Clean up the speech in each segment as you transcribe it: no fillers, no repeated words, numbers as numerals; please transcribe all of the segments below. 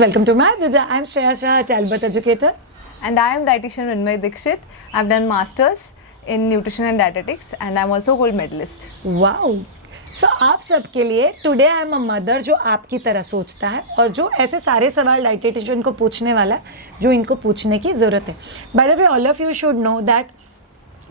So welcome to my Duja. I'm Shreya Shah, Talbot educator. And I am dietitian Vinmay Dikshit. I've done masters in nutrition and dietetics and I'm also gold medalist. Wow. So आप सबके लिए today I am a mother जो आपकी तरह सोचता है और जो ऐसे सारे सवाल डाइटिशियन को पूछने वाला है जो इनको पूछने की ज़रूरत है. Bye the way all of you should know that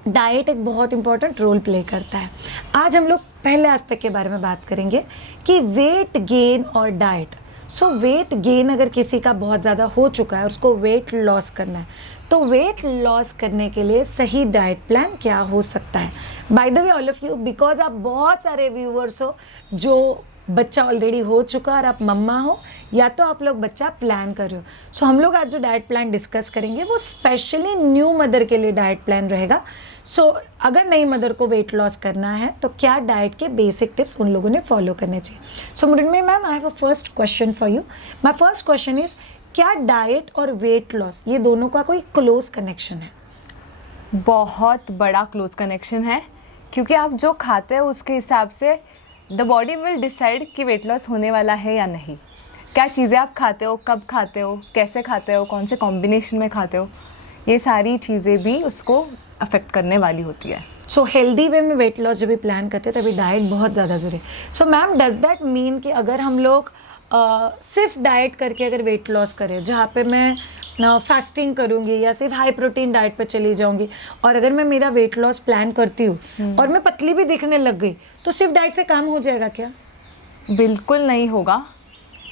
diet एक बहुत इंपॉर्टेंट रोल प्ले करता है. आज हम लोग पहले एस्पेक्ट के बारे में बात करेंगे कि वेट गेन और डाइट. सो वेट गेन अगर किसी का बहुत ज़्यादा हो चुका है और उसको वेट लॉस करना है तो वेट लॉस करने के लिए सही डाइट प्लान क्या हो सकता है. Bye the way all of you, because आप बहुत सारे व्यूअर्स हो जो बच्चा ऑलरेडी हो चुका और आप मम्मा हो या तो आप लोग बच्चा प्लान कर रहे हो. सो हम लोग आज जो डाइट प्लान डिस्कस करेंगे वो स्पेशली न्यू मदर के लिए डाइट प्लान रहेगा. सो अगर नई मदर को वेट लॉस करना है तो क्या डाइट के बेसिक टिप्स उन लोगों ने फॉलो करने चाहिए. So Mrinmayi ma'am, I have a first question for you. My first question is, क्या डाइट और वेट लॉस ये दोनों का कोई क्लोज कनेक्शन है? बहुत बड़ा क्लोज कनेक्शन है क्योंकि आप जो खाते हो उसके हिसाब से द बॉडी विल डिसाइड कि वेट लॉस होने वाला है या नहीं. क्या चीज़ें आप खाते हो, कब खाते हो, कैसे खाते हो, कौन से कॉम्बिनेशन में खाते हो, ये सारी चीज़ें भी उसको अफेक्ट करने वाली होती है. सो हेल्दी वे में वेट लॉस जब भी प्लान करते हैं तभी डाइट बहुत ज़्यादा ज़रूरी है. So ma'am, does that mean कि अगर हम लोग सिर्फ डाइट करके अगर वेट लॉस करें, जहाँ पे मैं फास्टिंग करूँगी या सिर्फ हाई प्रोटीन डाइट पे चली जाऊँगी और अगर मैं मेरा वेट लॉस प्लान करती हूँ और मैं पतली भी दिखने लग गई तो सिर्फ डाइट से काम हो जाएगा क्या? बिल्कुल नहीं होगा.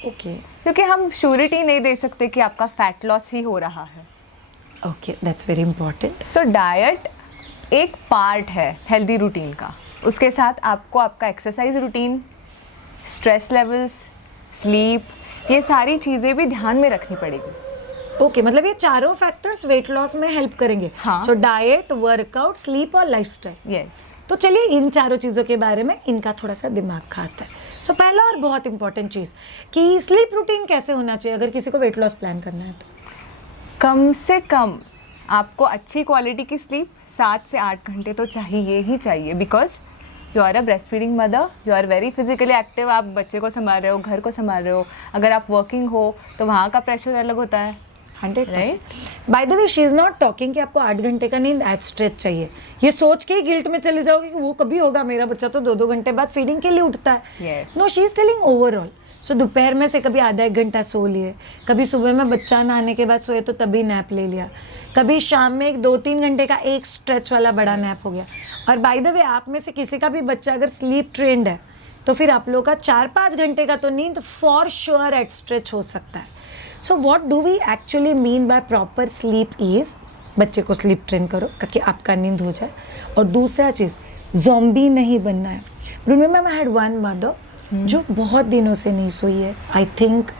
ओके, क्योंकि हम श्योरिटी नहीं दे सकते कि आपका फैट लॉस ही हो रहा है. Okay, that's very important. So diet एक पार्ट है हेल्दी रूटीन का. उसके साथ आपको आपका exercise routine, stress levels, sleep, ये सारी चीज़ें भी ध्यान में रखनी पड़ेगी. ओके, मतलब ये चारों फैक्टर्स वेट लॉस में हेल्प करेंगे. हाँ. सो डाइट, वर्कआउट, स्लीप और लाइफस्टाइल. यस. तो चलिए इन चारों चीज़ों के बारे में इनका थोड़ा सा दिमाग खाता है. सो पहला और बहुत इंपॉर्टेंट चीज़ कि स्लीप रूटीन कैसे होना चाहिए अगर किसी को वेट लॉस प्लान करना है तो? कम से कम आपको अच्छी क्वालिटी की स्लीप 7 से 8 घंटे तो चाहिए ही चाहिए. Because you are a breast feeding mother, you are very physically active. आप बच्चे को संभाल रहे हो, घर को संभाल रहे हो. अगर आप वर्किंग हो तो वहाँ का प्रेशर अलग होता है. 100%. Bye the way, she is not talking कि आपको 8 घंटे का नींद एज स्ट्रेच चाहिए. ये सोच के ही गिल्ट में चले जाओगे कि वो कभी होगा, मेरा बच्चा तो 2-2 घंटे बाद फीडिंग के लिए उठता है. No, she is telling overall. So दोपहर में से कभी आधा 1 घंटा सो लिए, कभी सुबह में बच्चा नहाने के बाद सोए तो तभी नैप ले लिया, कभी शाम में 1-2-3 घंटे का एक स्ट्रेच वाला बड़ा नैप हो गया. और बाय द वे, आप में से किसी का भी बच्चा अगर स्लीप ट्रेंड है तो फिर आप लोग का 4-5 घंटे का तो नींद फॉर श्योर एट स्ट्रेच हो सकता है. So what do we actually mean by proper sleep is, बच्चे को स्लीप ट्रेन करो ताकि आपका नींद हो जाए. और दूसरा चीज़, ज़ॉम्बी नहीं बनना है. Remember, I had one mother जो बहुत दिनों से नहीं सोई है. आई थिंक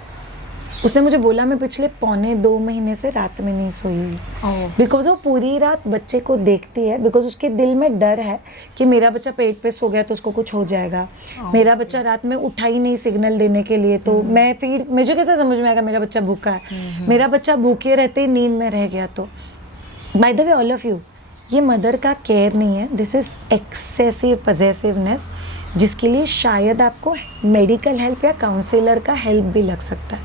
उसने मुझे बोला मैं पिछले 1.25-2 महीने से रात में नहीं सोई हुई. बिकॉज वो पूरी रात बच्चे को देखती है. बिकॉज उसके दिल में डर है कि मेरा बच्चा पेट पे सो गया तो उसको कुछ हो जाएगा. मेरा बच्चा रात में उठा ही नहीं सिग्नल देने के लिए तो मैं फीड, मुझे कैसे समझ में आएगा मेरा बच्चा भूखा है. मेरा बच्चा भूखे रहते ही नींद में रह गया. तो bye the way all of you, ये मदर का केयर नहीं है, दिस इज एक्सेसिव पजेसिवनेस, जिसके लिए शायद आपको मेडिकल हेल्प या काउंसलर का हेल्प भी लग सकता है.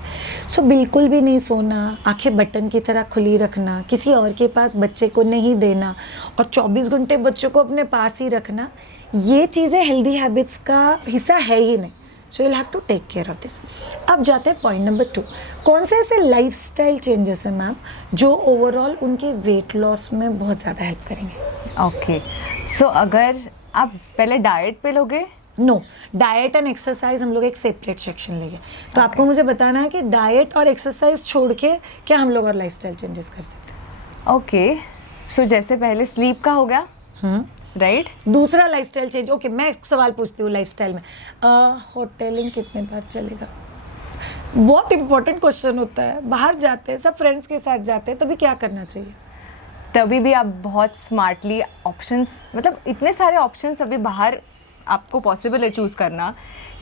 सो बिल्कुल भी नहीं सोना, आंखें बटन की तरह खुली रखना, किसी और के पास बच्चे को नहीं देना और 24 घंटे बच्चों को अपने पास ही रखना, ये चीज़ें हेल्दी हैबिट्स का हिस्सा है ही नहीं. सो you'll have to take care of this. अब जाते हैं पॉइंट नंबर 2. कौन से ऐसे लाइफस्टाइल चेंजेस हैं मैम जो ओवरऑल उनके वेट लॉस में बहुत ज़्यादा हेल्प करेंगे? ओके, सो अगर आप पहले डाइट पे लोगे, नो, डाइट एंड एक्सरसाइज हम लोग एक सेपरेट सेक्शन लेंगे. तो आपको मुझे बताना है कि डाइट और एक्सरसाइज छोड़ के क्या हम लोग और लाइफस्टाइल चेंजेस कर सकते हैं? ओके, सो जैसे पहले स्लीप का हो गया, राइट. दूसरा लाइफस्टाइल चेंज. ओके, मैं एक सवाल पूछती हूँ लाइफस्टाइल में, होटलिंग कितने बार चलेगा? बहुत इंपॉर्टेंट क्वेश्चन होता है. बाहर जाते हैं, सब फ्रेंड्स के साथ जाते हैं, तभी क्या करना चाहिए? तभी भी आप बहुत स्मार्टली ऑप्शंस, मतलब इतने सारे ऑप्शंस अभी बाहर आपको पॉसिबल है चूज़ करना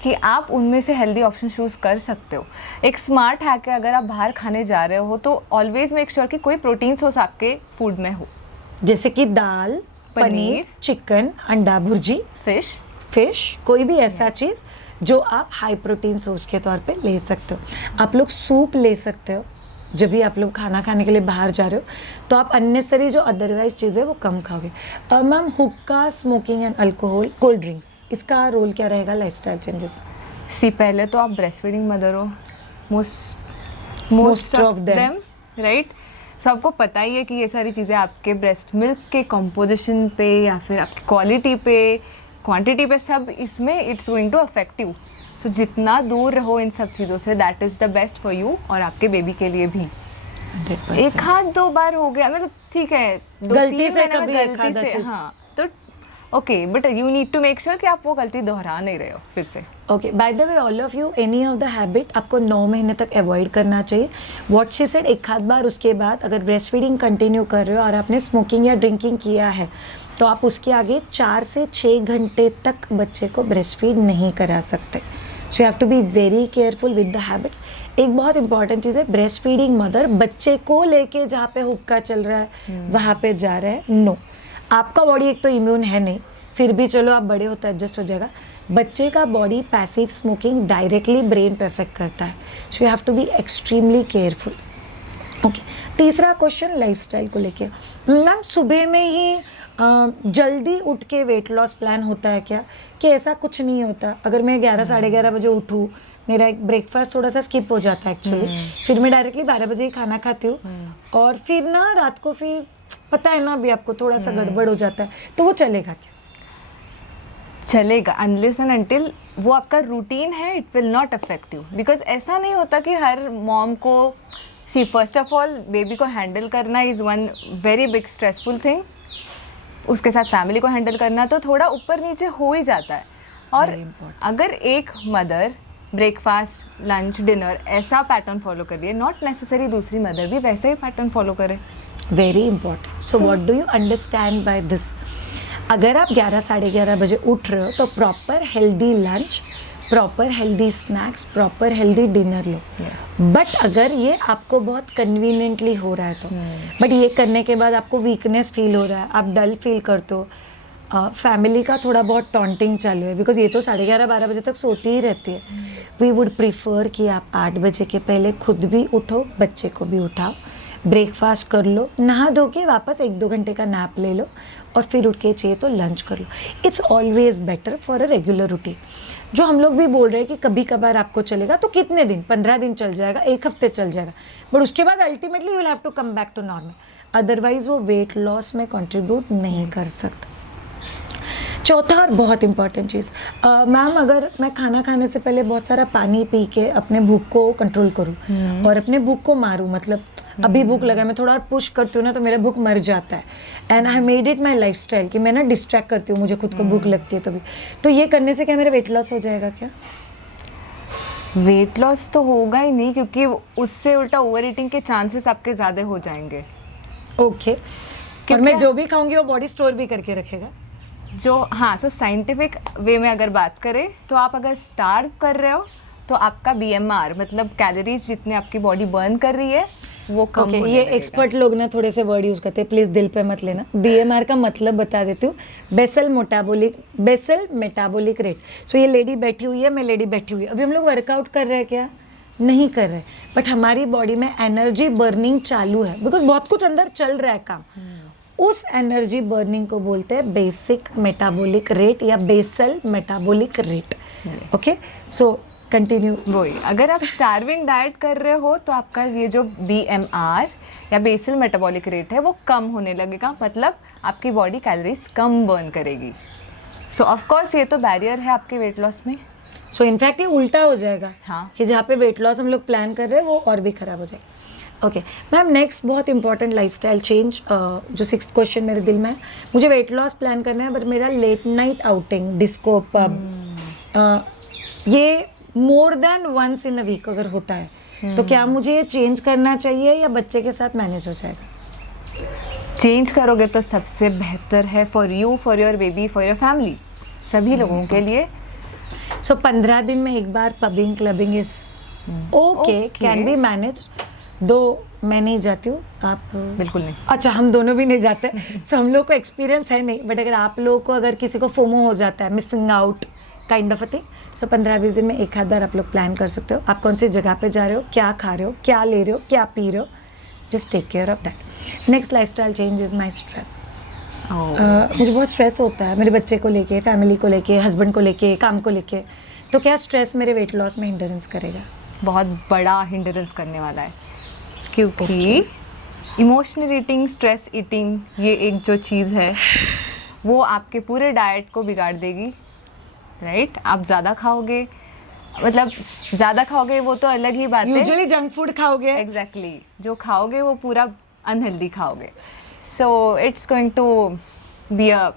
कि आप उनमें से हेल्दी ऑप्शन चूज़ कर सकते हो. एक स्मार्ट हैक है, अगर आप बाहर खाने जा रहे हो तो ऑलवेज मेक श्योर कि कोई प्रोटीन सोर्स आपके फूड में हो, जैसे कि दाल, पनीर, चिकन, अंडा भुर्जी, फिश, कोई भी ऐसा चीज़ जो आप हाई प्रोटीन सोर्स के तौर पे ले सकते हो। आप लोग सूप ले सकते हो जब भी आप लोग खाना खाने के लिए बाहर जा रहे हो, तो आप अननेसरी जो अदरवाइज चीज़ें वो कम खाओगे। मैम, हुक्का, smoking and alcohol, cold drinks, इसका रोल क्या रहेगा लाइफस्टाइल चेंजेस में? सी पहले तो आप ब्रेस्ट फीडिंग मदर हो, मोस्ट ऑफ देम, राइट। सो आपको पता ही है कि ये सारी चीज़ें आपके ब्रेस्ट मिल्क के कंपोजिशन पे या फिर आपकी क्वालिटी पे, क्वांटिटी पे, सब इसमें it's going to affect you. So जितना दूर रहो इन सब चीज़ों से, that is the best for you और आपके बेबी के लिए भी। 100%। एक हाथ 2 बार हो गया, मतलब ठीक है, गलती से कभी एक आधा चीज़। हाँ, तो okay, but you need to make sure कि आप वो गलती दोहरा नहीं रहे हो फिर से। Okay, by the way all of you, any of the habit आपको 9 महीने तक अवॉइड करना चाहिए। व्हाट शी सेड, एक आध बार उसके बाद अगर ब्रेस्ट फीडिंग कंटिन्यू कर रहे हो और आपने स्मोकिंग या ड्रिंकिंग किया है, तो आप उसके आगे 4 से 6 घंटे तक बच्चे को ब्रेस्ट फीड नहीं करा सकते। So you have to be very careful with the habits. एक बहुत इंपॉर्टेंट चीज़ है, ब्रेस्ट फीडिंग मदर बच्चे को लेके जहाँ पे हुक्का चल रहा है वहाँ पे जा रहा है, नो। आपका बॉडी एक तो इम्यून है नहीं, फिर भी चलो आप बड़े हो तो एडजस्ट हो जाएगा। बच्चे का body passive smoking directly brain पे अफेक्ट करता है, so you have to be extremely careful. Okay, तीसरा क्वेश्चन लाइफस्टाइल को लेके। मैम, सुबह में ही जल्दी उठ के वेट लॉस प्लान होता है क्या, कि ऐसा कुछ नहीं होता? अगर मैं 11 साढ़े 11 बजे उठूँ, मेरा एक ब्रेकफास्ट थोड़ा सा स्किप हो जाता है एक्चुअली, फिर मैं डायरेक्टली 12 बजे ही खाना खाती हूँ, और फिर ना रात को फिर पता है ना अभी आपको थोड़ा सा गड़बड़ हो जाता है, तो वो चलेगा क्या? चलेगा, अनलेस एंड अनटिल वो आपका रूटीन है, it will not affect you. Because ऐसा नहीं होता कि हर मॉम को, सी फर्स्ट ऑफ ऑल बेबी को हैंडल करना is one very big stressful thing. उसके साथ फैमिली को हैंडल करना तो थोड़ा ऊपर नीचे हो ही जाता है। और अगर एक मदर ब्रेकफास्ट, लंच, डिनर ऐसा पैटर्न फॉलो कर रही है, नॉट नेसेसरी दूसरी मदर भी वैसे ही पैटर्न फॉलो करे। Very important. So what do you understand by this? अगर आप 11 साढ़े 11 बजे उठ रहे हो तो proper healthy lunch, proper healthy snacks, proper healthy dinner low. But अगर ये आपको बहुत कन्वीनियंटली हो रहा है तो, बट ये करने के बाद आपको वीकनेस फील हो रहा है, आप डल फील करते हो, फैमिली का थोड़ा बहुत टॉन्टिंग चालू है, बिकॉज ये तो 11:30 12 बजे तक सोती ही रहती है, वी वुड प्रीफर कि आप 8 बजे के पहले खुद भी उठो, बच्चे को भी उठाओ, ब्रेकफास्ट कर लो, नहा धो के वापस 1-2 घंटे का नैप ले लो, और फिर उठ के चाहिए तो लंच कर लो। It's always better for a regular routine. जो हम लोग भी बोल रहे हैं कि कभी कभार आपको चलेगा, तो कितने दिन, 15 दिन चल जाएगा, 1 हफ्ते चल जाएगा, बट उसके बाद ultimately you will have to come back to normal, otherwise वो वेट लॉस में कंट्रीब्यूट नहीं कर सकता। चौथा और बहुत इंपॉर्टेंट चीज़, मैम, अगर मैं खाना खाने से पहले बहुत सारा पानी पी के अपने भूख को कंट्रोल करूँ और अपने भूख को मारूँ, मतलब अभी भूख लगा, मैं थोड़ा और पुश करती हूँ ना तो मेरा भूख मर जाता है, and I made it my life style कि मैं ना डिस्ट्रैक्ट करती हूँ, मुझे खुद को भूख लगती है तो ये करने से क्या मेरा वेट लॉस हो जाएगा क्या? वेट लॉस तो होगा ही नहीं, क्योंकि उससे उल्टा ओवर ईटिंग के चांसेस आपके ज़्यादा हो जाएंगे। ओके, और मैं जो भी खाऊंगी वो बॉडी स्टोर भी करके रखेगा जो, हाँ, सो साइंटिफिक वे में अगर बात करें तो आप अगर स्टार्व कर रहे हो तो आपका BMR, मतलब कैलोरीज जितने आपकी बॉडी बर्न कर रही है वो कम होने ये लगेगा। एक्सपर्ट लोग ना थोड़े से वर्ड यूज करते हैं, प्लीज दिल पे मत लेना। BMR का मतलब बता देती हूँ, बेसल मेटाबॉलिक रेट। सो ये लेडी बैठी हुई है, मैं लेडी बैठी हुई है, अभी हम लोग वर्कआउट कर रहे हैं क्या? नहीं कर रहे, बट हमारी बॉडी में एनर्जी बर्निंग चालू है, बिकॉज बहुत कुछ अंदर चल रहा है काम। उस एनर्जी बर्निंग को बोलते हैं बेसिक मेटाबॉलिक रेट या basal metabolic rate. Okay, so continue. वही, अगर आप स्टार्विंग डाइट कर रहे हो तो आपका ये जो BMR या बेसल मेटाबॉलिक रेट है वो कम होने लगेगा, मतलब आपकी बॉडी कैलोरीज कम बर्न करेगी। सो ऑफ कोर्स ये तो बैरियर है आपके वेट लॉस में। सो इनफैक्ट ये उल्टा हो जाएगा, हाँ, कि जहाँ पे वेट लॉस हम लोग प्लान कर रहे हैं वो और भी खराब हो जाएगा। ओके मैम, नेक्स्ट बहुत इंपॉर्टेंट लाइफस्टाइल चेंज, जो 6th क्वेश्चन मेरे दिल में है, मुझे वेट लॉस प्लान करना है, बट मेरा late night outing, disco, pub, ये more than once in a week अगर होता है तो क्या मुझे ये चेंज करना चाहिए या बच्चे के साथ मैनेज हो जाएगा? चेंज करोगे तो सबसे बेहतर है for you, for your baby, for your family, सभी लोगों के लिए। सो 15 दिन में एक बार pubbing, clubbing is okay, can be manage. दो मैं नहीं जाती हूँ, आप? बिल्कुल नहीं। अच्छा, हम दोनों भी नहीं जाते, सो हम लोग को एक्सपीरियंस है नहीं, बट अगर आप लोगों को, अगर किसी को फोमो हो जाता है, missing out kind of a thing. So 15-20 दिन में एक आध बार आप लोग प्लान कर सकते हो. आप कौन सी जगह पे जा रहे हो, क्या खा रहे हो, क्या ले रहे हो, क्या पी रहे हो. Just take care of that. Next lifestyle change is my stress. मुझे बहुत स्ट्रेस होता है मेरे बच्चे को लेके, फैमिली को लेके, हस्बैंड को लेके, काम को लेके. तो क्या स्ट्रेस मेरे वेट लॉस में हिंडरेंस करेगा? बहुत बड़ा हिंडरेंस करने वाला है, क्योंकि इमोशनल ईटिंग, स्ट्रेस ईटिंग, ये एक जो चीज़ है वो आपके पूरे डाइट को बिगाड़ देगी. राइट आप ज़्यादा खाओगे, मतलब ज़्यादा खाओगे वो तो अलग ही बात है. यूजुअली जंक फूड खाओगे. एग्जैक्टली जो खाओगे वो पूरा अनहेल्दी खाओगे. So it's going to be a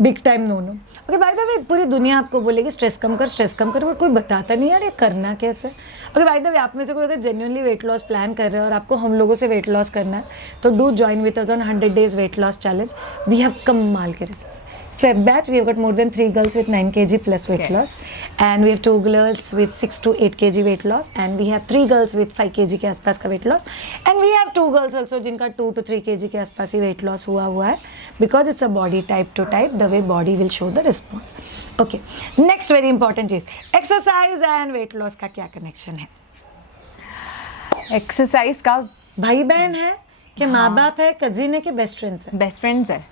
big time no. Okay, by the way पूरी दुनिया आपको बोलेगी स्ट्रेस कम कर, बट कोई बताता नहीं यार ये करना कैसे. ओके, बाय द वे आप में से कोई अगर जेन्युइनली वेट लॉस प्लान कर रहे हो और आपको हम लोगों से वेट लॉस करना है तो do join with us on 100 days weight loss challenge. We have कमाल के results. Feb batch, we have got more than 3 girls with 9 kg plus weight loss, and we have 2 girls with 6 to 8 kg weight loss, and we have 3 girls with 5 kg के आसपास का weight loss, and we have 2 girls also जिनका 2 to 3 kg के आसपास ही weight loss हुआ है, because it's a body type to type, the way body will show the response. Okay, next very important चीज, exercise and weight loss का क्या connection है? Exercise का भाई बहन है कि माँ बाप है, कजिन है कि बेस्ट फ्रेंड्स है? बेस्ट फ्रेंड्स है.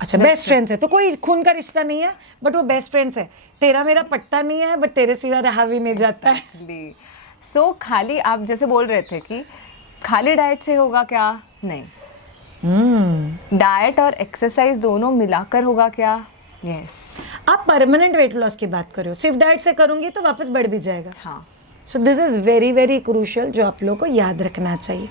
अच्छा, बेस्ट फ्रेंड्स है तो कोई खून का रिश्ता नहीं है, बट वो बेस्ट फ्रेंड्स है. तेरा मेरा पट्टा नहीं है, बट तेरे सिवा रहा भी नहीं जाता है. सो खाली आप जैसे बोल रहे थे कि खाली डाइट से होगा क्या? नहीं, डाइट और एक्सरसाइज दोनों मिलाकर होगा क्या? यस. आप परमानेंट वेट लॉस की बात कर रहे हो, सिर्फ डाइट से करूंगी तो वापस बढ़ भी जाएगा. हाँ. So this is very very crucial जो आप लोगों को याद रखना चाहिए.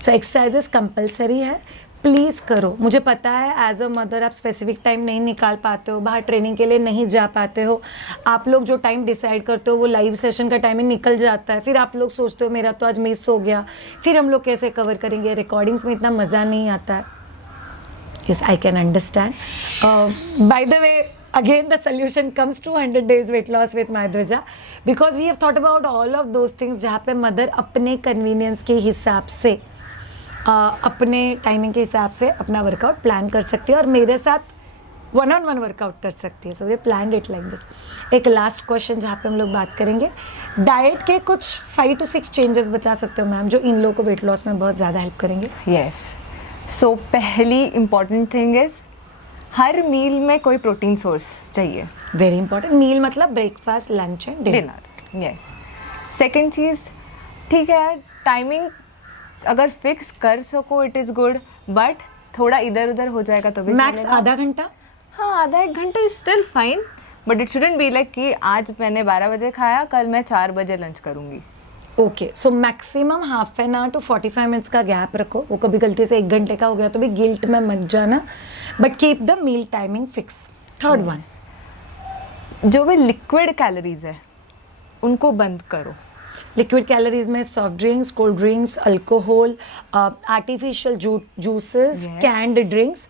सो एक्सरसाइजेस कंपलसरी है, प्लीज़ करो. मुझे पता है एज अ मदर आप स्पेसिफिक टाइम नहीं निकाल पाते हो, बाहर ट्रेनिंग के लिए नहीं जा पाते हो. आप लोग जो टाइम डिसाइड करते हो वो लाइव सेशन का टाइमिंग निकल जाता है. फिर आप लोग सोचते हो मेरा तो आज मिस हो गया, फिर हम लोग कैसे कवर करेंगे. रिकॉर्डिंग्स में इतना मज़ा नहीं आता है. Yes, I can understand. Bye the way again the solution comes to 100 days weight loss with Madhurja, because we have thought about all of those things जहाँ पे मदर अपने कन्वीनियंस के हिसाब से अपने टाइमिंग के हिसाब से अपना वर्कआउट प्लान कर सकती है और मेरे साथ 1-on-1 वर्कआउट कर सकती है. So we plan it like this. एक लास्ट क्वेश्चन जहाँ पे हम लोग बात करेंगे, डाइट के कुछ 5 to 6 चेंजेस बता सकते हो मैम जो इन लोगों को वेट लॉस में बहुत ज़्यादा हेल्प करेंगे? यस. सो पहली इम्पॉर्टेंट थिंग इज हर मील में कोई प्रोटीन सोर्स चाहिए. Very important. मील मतलब breakfast, lunch and dinner. Yes. Second चीज़, ठीक है टाइमिंग अगर फिक्स कर सको इट इज़ गुड, बट थोड़ा इधर उधर हो जाएगा तो भी मैक्स आधा घंटा. हाँ, आधा एक घंटा is still fine, but it shouldn't be like कि आज मैंने 12 बजे खाया, कल मैं 4 बजे लंच करूँगी. Okay, so maximum half an hour to 45 minutes का गैप रखो. वो कभी गलती से 1 घंटे का हो गया तो भी गिल्ट में मत जाना, but keep the meal timing fix. Third one, जो भी लिक्विड कैलोरीज है उनको बंद करो. लिक्विड कैलोरीज में soft drinks, cold drinks, alcohol, artificial juices, canned drinks,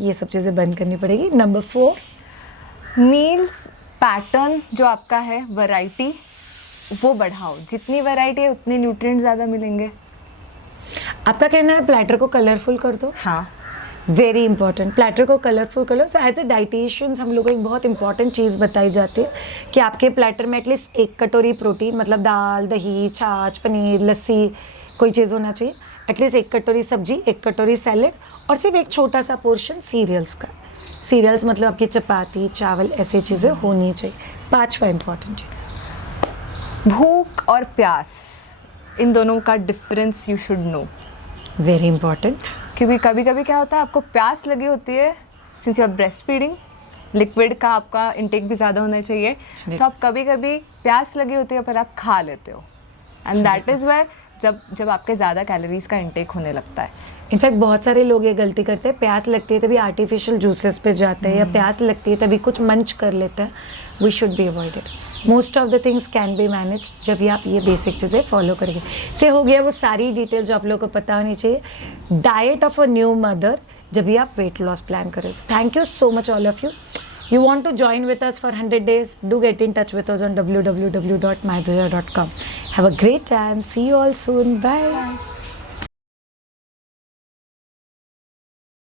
ये सब चीज़ें बंद करनी पड़ेगी. नंबर 4, मील्स पैटर्न जो आपका है, वैरायटी वो बढ़ाओ. जितनी वैरायटी है उतने न्यूट्रिएंट्स ज़्यादा मिलेंगे. आपका कहना है प्लेटर को कलरफुल कर दो. हाँ, वेरी इंपॉर्टेंट, प्लेटर को कलरफुल कर लो. सो एज ए डाइटिशियंस हम लोग को एक बहुत इंपॉर्टेंट चीज़ बताई जाती है कि आपके प्लेटर में एटलीस्ट 1 कटोरी प्रोटीन, मतलब दाल, दही, छाछ, पनीर, लस्सी, कोई चीज़ होना चाहिए. एटलीस्ट 1 कटोरी सब्जी, 1 कटोरी सैलेड और सिर्फ एक छोटा सा पोर्शन सीरियल्स का. सीरियल्स मतलब आपकी चपाती, चावल, ऐसी चीज़ें होनी चाहिए. 5वां इंपॉर्टेंट चीज़, भूख और प्यास, इन दोनों का difference you should know. Very important. क्योंकि कभी कभी क्या होता है, आपको प्यास लगी होती है, since you are breast feeding, liquid का आपका इंटेक भी ज़्यादा होना चाहिए, तो आप कभी कभी प्यास लगी होती है पर आप खा लेते हो, एंड दैट इज़ वाई जब आपके ज़्यादा कैलोरीज का इंटेक होने लगता है. इनफैक्ट बहुत सारे लोग ये गलती करते हैं, प्यास लगती है तभी आर्टिफिशियल जूसेस पे जाते हैं, या प्यास लगती है तभी कुछ मंच कर लेते हैं. We should be avoided. Most of the things can be manage जब भी आप ये बेसिक चीज़ें फॉलो करेंगे. से हो गया वो सारी डिटेल्स जो आप लोगों को पता होनी चाहिए. Diet of a new mother जब भी आप वेट लॉस प्लान करें. Thank you so much all of you. You want to join with us for 100 days? Do get in touch with us on www.madhurja.com. Have a great time. See you all soon. Bye.